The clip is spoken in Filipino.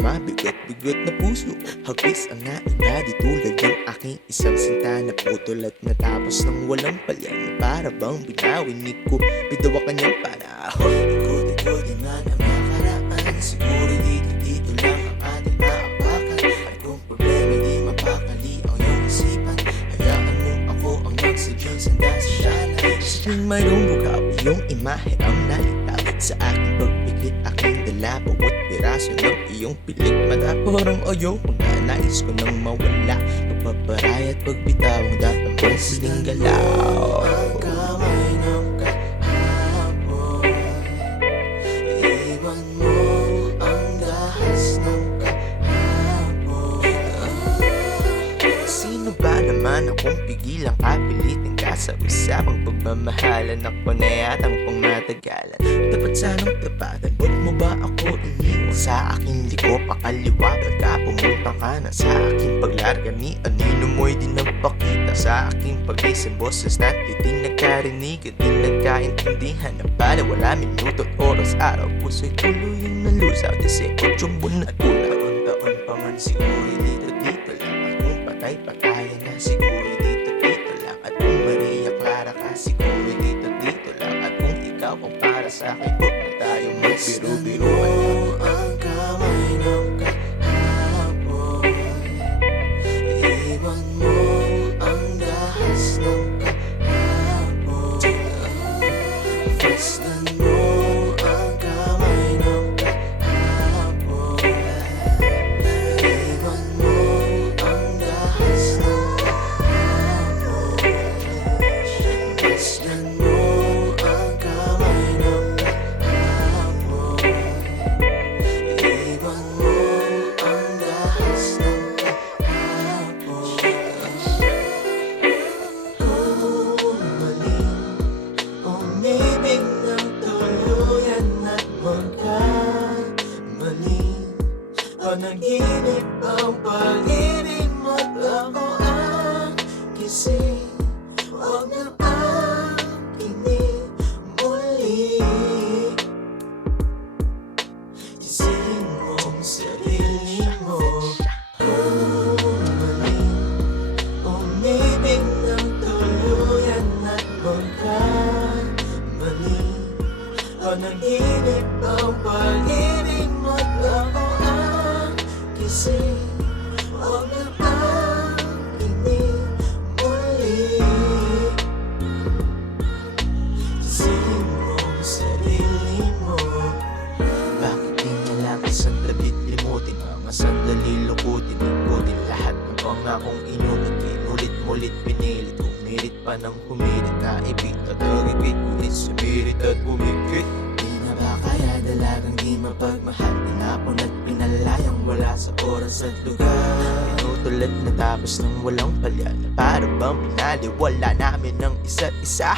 mabigat-bigat na puso. Hagis ang naiba di tulad yung aking isang sinta na putol at natapos ng walang palyan para bang binawin ni Cupido ang kanyang panahon Ikot-ikotin nga na makaraan. Siguro dito dito lang ang ating maapakan. At kung problema di mapakali ang iyong isipan Hayaan mo ako ang magsadyang sanda sa tuwing mayroong bukaw iyong imahe ang nalitaw Piraso ng iyong pilik Mataporang o yung mga nais ko nang mawala. Pagpaparay at pagbitaw ang dapat ang siling galaw. Ang kamay ng kahapon Iwan mo ang dahas ng kahapon. Sino ba naman akong pigilang kapilitin ka sa usapang pagmamahalan Ako na yatang pumatagalan Dapat sanang tapatan Huwag mo ba ako iniwan sa aking liko Pakaliwa ka pumunta ka na sa aking paglarga Ni anino mo'y di nagpakita sa aking pag-isip Boses na titing nagkarinig at di nagkaintindihan Na pala wala minuto at oras. Araw Puso'y tuluyang nalusaw Kasi odyong buwan at una Taon-taon pa man siguro dito dito lang. At kung patay-patayan na siguro dito dito lang. At kung Maria Clara ka siguro dito dito lang. At kung ikaw ang para sa akin Huwag na tayo magbiru-biruan Fasdan mo Panaginip ang pag-ibig mo't ako ang gising Huwag na aking muli. Gisingin mo ang sarili mo. Umaling Umibig ng tuluyan at magkamaling Panaginip ang pag-ibig gising Huwag na aking muli Gisingin mo? Ang sarili mo. Bakit di na lang isang labit limutin Mga sandali lukutin Ikutin lahat ng pangakong inulit Inulit-mulit pinilit Humilit pa ng humilit Naibig at nagigit Ngunit sa lugar. Pinutol at natapos ng walang palya Na para bang pinaliwala namin ng isa't isa